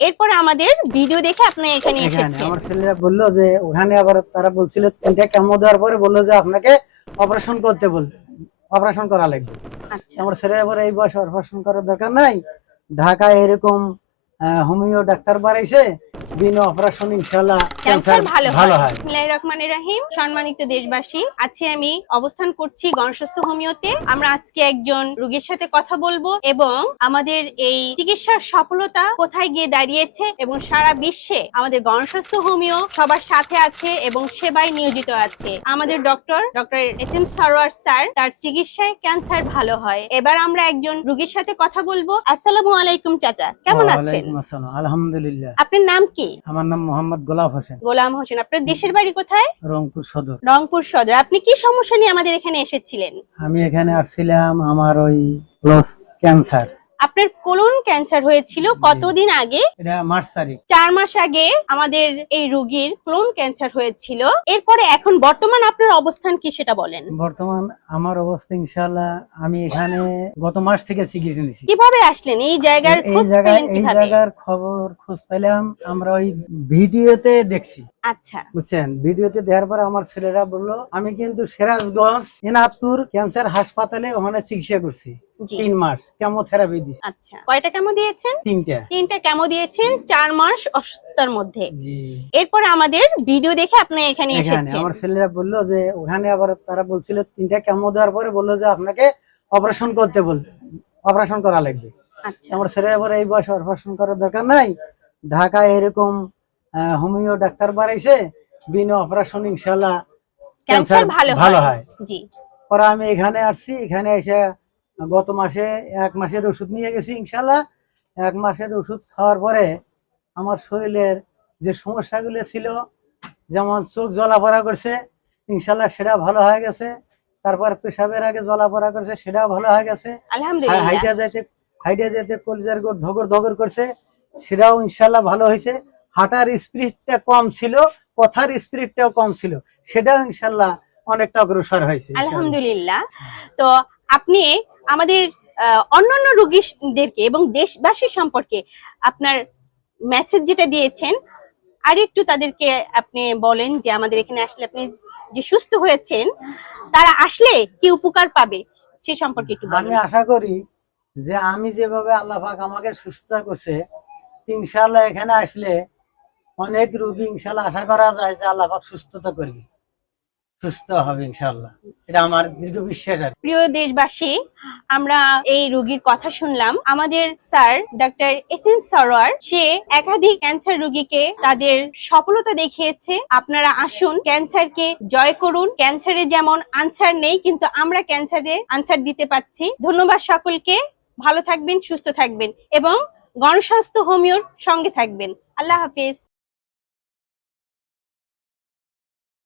এরপর আমাদের ভিডিও দেখে আপনি এখানে এসেছেন। আমার ছেলেরা বললো যে ওখানে আবার তারা বলছিল 3টা কেমো দেওয়ার পরে বললো যে আপনাকে অপারেশন করতে অপারেশন করা লাগবে। আচ্ছা, আমার ছেলেরা বলে এই বয়সে অপারেশন করার দরকার নাই, ঢাকায় এরকম হোমিও ডাক্তার বাড়াইছে, বিনা অপারেশন ইনশাআল্লাহ ক্যান্সার ভালো ভালো হয়। হয়। বিসমিল্লাহির রহমানির রহিম। সম্মানিত দেশবাসী, আজকে আমি অবস্থান করছি গণস্বাস্থ্য হোমিওতে। আমরা আজকে একজন রোগীর সাথে কথা বলবো এবং আমাদের এই চিকিৎসার সফলতা কোথায় গিয়ে দাঁড়িয়েছে এবং সারা বিশ্বে আমাদের গণস্বাস্থ্য হোমিও সবার সাথে আছে এবং সেবায় নিয়োজিত আছে। আমাদের ডক্টর এস.এম. সারোয়ার স্যার, তার চিকিৎসায় ক্যান্সার ভালো হয়। এবার আমরা একজন রোগীর সাথে কথা বলবো। আসসালামু আলাইকুম চাচা, কেমন আছেন? ওয়ালাইকুম আসসালাম, আলহামদুলিল্লাহ। আপনার নাম কি? আমার নাম মোহাম্মদ গোলাপ হোসেন। গোলাম হোসেন। আপনার দেশের বাড়ি কোথায়? রংপুর সদর। রংপুর সদর। আপনি কি সমস্যা নিয়ে আমাদের এখানে এসেছিলেন? আমি এখানে আসছিলাম আমার ওই ক্যান্সার। আপনার কোলন ক্যান্সার হয়েছিল কতদিন আগে? এটা মার্চ তারিখ। 4 মাস আগে আমাদের এই রোগীর কোলন ক্যান্সার হয়েছিল। এরপরে এখন বর্তমান আপনার অবস্থান কি সেটা বলেন। বর্তমান আমার অবস্থা ইনশাআল্লাহ, আমি এখানে গত মাস থেকে চিকিৎসা নিচ্ছি। কিভাবে আসলেন এই জায়গার খোঁজ পেলেন এই কিভাবে? জায়গার খোঁজ পেলাম আমরা ওই ভিডিওতে দেখছি, আচ্ছা, বুঝছেন। ভিডিওতে দেওয়ার পরে আমার ছেলেরা বললো, আমি কিন্তু সিরাজগঞ্জ এনাদপুর ক্যান্সার হাসপাতালে ওখানে চিকিৎসা করছি জি। 3 মাস কেমোথেরাপি দিছি। আচ্ছা, কয়টা কেমো দিয়েছেন? 3টা। 3টা কেমো দিয়েছেন 4 মাস অসুস্থতার মধ্যে। জি। এরপরে আমাদের ভিডিও দেখে আপনি এখানে এসেছেন। আমার ছেলেরা বললো যে ওখানে আবার তারা বলছিল 3টা কেমো দেওয়ার পরে বললো যে আপনাকে অপারেশন অপারেশন করা লাগবে। আচ্ছা, আমার ছেলেরা বলে এই বয়সে অপারেশন করার দরকার নাই, ঢাকায় এরকম হোমিও ডাক্তার বাড়াইছে, বিনা অপারেশন ইনশাআল্লাহ ক্যান্সার ভালো হয়। জি। পরে আমি এখানে আসছি, এখানে এসে গত মাসে 1 মাসের ওষুধ নিয়ে গেছি ইনশাআল্লাহ। 1 মাসের ওষুধ খাওয়ার পরে আমার শরীরের যে সমস্যাগুলো ছিল, যেমন চোখ জ্বলাপড়া করছে, ইনশাআল্লাহ সেটা ভালো হয়ে গেছে। তারপর পেশাবের আগে জ্বলাপড়া করছে, সেটাও ভালো হয়ে গেছে। আলহামদুলিল্লাহ। হাইটা যাইতে কলিজার গোড় ধগর ধগর করছে, সেটাও ইনশাআল্লাহ ভালো হয়েছে। হাঁটার স্পিডটা কম ছিল, কথার স্পিডটাও কম ছিল, সেটাও ইনশাআল্লাহ অনেকটা অগ্রসর হয়েছে। আলহামদুলিল্লাহ। তো আপনি আমাদের অন্যান্য রোগীদেরকে এবং দেশবাসী সম্পর্কে আপনার মেসেজ যেটা দিয়েছেন, আর একটু তাদেরকে আপনি বলেন যে আমাদের এখানে আসলে আপনি যে সুস্থ হয়েছেন, তারা আসলে কি উপকার পাবে সে সম্পর্কে একটু আমি বলেন। আশা করি যে আমি যেভাবে আল্লাহ পাক আমাকে সুস্থ করছে, ইনশাআল্লাহ এখানে আসলে অনেক রোগী ইনশাআল্লাহ আশা করা যায় যে আল্লাহ পাক সুস্থতা করবে, সুস্থ হবে ইনশাআল্লাহ। এটা আমার দীর্ঘ বিশ্বাস। আর প্রিয় দেশবাসী, আমরা এই রোগীর কথা শুনলাম। আমাদের স্যার ডক্টর এস.এম. সারোয়ার, সে একাধিক ক্যান্সার রোগীকে তাদের সফলতা দেখিয়েছে। আপনারা আসুন, ক্যান্সারকে জয় করুন। ক্যান্সারে যেমন আনসার নেই, কিন্তু আমরা ক্যান্সারে আনসার দিতে পারছি। ধন্যবাদ সকলকে। ভালো থাকবেন, সুস্থ থাকবেন এবং গণস্বাস্থ্য হোমিওর সঙ্গে থাকবেন। আল্লাহ হাফেজ।